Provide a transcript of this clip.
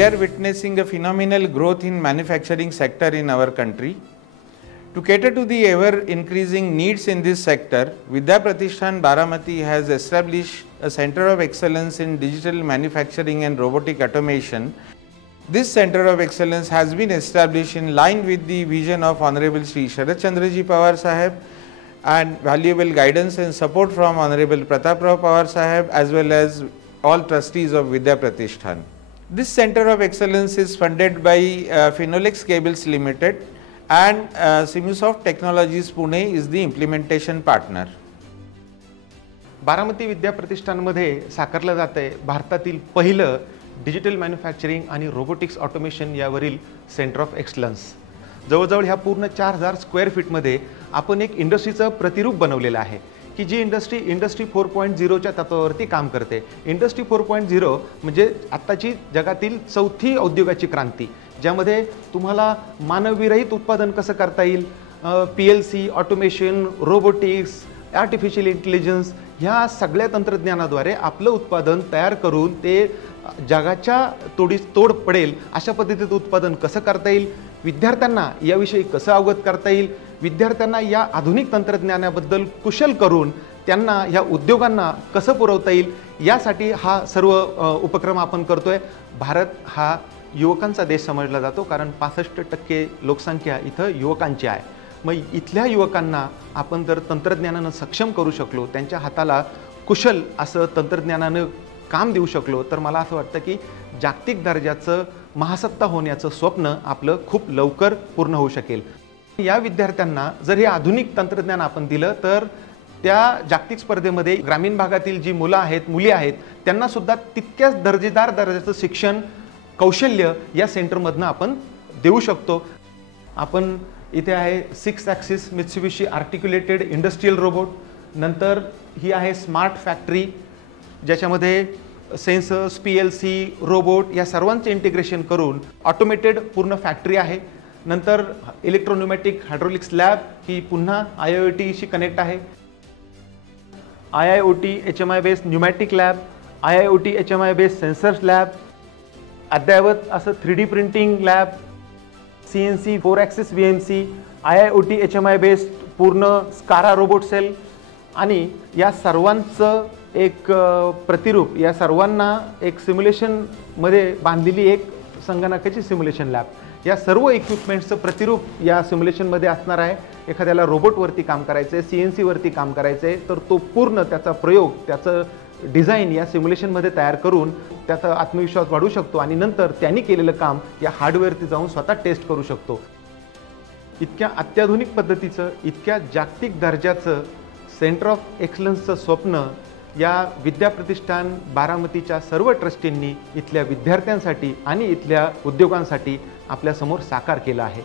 We are witnessing a phenomenal growth in manufacturing sector in our country. To cater to the ever increasing needs in this sector, Vidya Pratishthan Baramati has established a center of excellence in digital manufacturing and robotic automation. This center of excellence has been established in line with the vision of Honorable Shri Sharad Chandraji Pawar Saheb and valuable guidance and support from Honorable Pratap Rao Pawar Saheb as well as all trustees of Vidya Pratishthan. This center of excellence is funded by Finolex Cables Limited and Simusoft Technologies Pune is the implementation partner. Baramati विद्या प्रतिष्ठानमध्ये साकारलं जाते भारतातील पहिलं digital manufacturing आणि robotics automation यावरील centre of excellence. जवळजवळ ह्या पूर्ण 4000 square फीटमध्ये आपण एक इंडस्ट्रीचं प्रतिरूप बनवलेलं आहे की जी इंडस्ट्री 4.0 च्या तत्वावरती काम करते. इंडस्ट्री 4.0 म्हणजे आत्ताची जगातील चौथी औद्योगिक क्रांती, ज्यामध्ये तुम्हाला मानवविरहित उत्पादन कसं करता येईल, PLC, automation, robotics, artificial intelligence ह्या सगळ्या तंत्रज्ञानाद्वारे आपलं उत्पादन तयार करून ते जगाच्या तोडीस तोड पडेल अशा पद्धतीचं उत्पादन कसं करता येईल, विद्यार्थ्यांना याविषयी कसं अवगत करता येईल, विद्यार्थ्यांना या आधुनिक तंत्रज्ञानाबद्दल कुशल करून त्यांना या उद्योगांना कसं पुरवता येईल, यासाठी हा सर्व उपक्रम आपण करतोय. भारत हा युवकांचा देश समजला जातो कारण 65% लोकसंख्या इथं युवकांची आहे. मग इथल्या युवकांना आपण जर तंत्रज्ञानानं सक्षम करू शकलो, त्यांच्या हाताला कुशल असं तंत्रज्ञानानं काम देऊ शकलो, तर मला असं वाटतं की जागतिक दर्जाचं महासत्ता होण्याचं स्वप्न आपलं खूप लवकर पूर्ण होऊ शकेल. या विद्यार्थ्यांना जर हे आधुनिक तंत्रज्ञान आपण दिलं तर त्या जागतिक स्पर्धेमध्ये ग्रामीण भागातील जी मुलं आहेत, मुली आहेत, त्यांना सुद्धा तितक्याच दर्जेदार दर्जाचं शिक्षण, कौशल्य या सेंटरमधनं आपण देऊ शकतो. आपण इथे आहे 6 ॲक्सिस मित्सुबिशी आर्टिक्युलेटेड इंडस्ट्रियल रोबोट. नंतर ही आहे स्मार्ट फॅक्टरी, ज्याच्यामध्ये सेन्सर्स, PLC, रोबोट या सर्वांचे इंटिग्रेशन करून ऑटोमेटेड पूर्ण फॅक्टरी आहे. नंतर इलेक्ट्रोन्यूमॅटिक हायड्रोलिक्स लॅब ही पुन्हा IIoTशी कनेक्ट आहे. IIoT HMI based pneumatic lab, IIoT HMI based sensors lab, अद्ययावत असं 3D printing lab, CNC 4 axis VMC, IIoT HMI based पूर्ण स्कारा रोबोट सेल आणि या सर्वांचं एक प्रतिरूप, या सर्वांना एक सिम्युलेशनमध्ये बांधलेली एक संगणकाची सिम्युलेशन लॅब. या सर्व इक्विपमेंट्सचं प्रतिरूप या सिम्युलेशनमध्ये असणार आहे. एखाद्याला रोबोटवरती काम करायचं आहे, CNC वरती काम करायचं आहे, तर तो पूर्ण त्याचा प्रयोग, त्याचं डिझाईन या सिम्युलेशनमध्ये तयार करून त्याचा आत्मविश्वास वाढवू शकतो आणि नंतर त्यांनी केलेलं काम या हार्डवेअरती जाऊन स्वतः टेस्ट करू शकतो. इतक्या अत्याधुनिक पद्धतीचं, इतक्या जागतिक दर्जाचं सेंटर ऑफ एक्सलन्सचं स्वप्न या विद्या प्रतिष्ठान बारामतीच्या सर्व ट्रस्टींनी इथल्या विद्यार्थ्यांसाठी आणि इथल्या उद्योगांसाठी आपल्यासमोर साकार केलं आहे.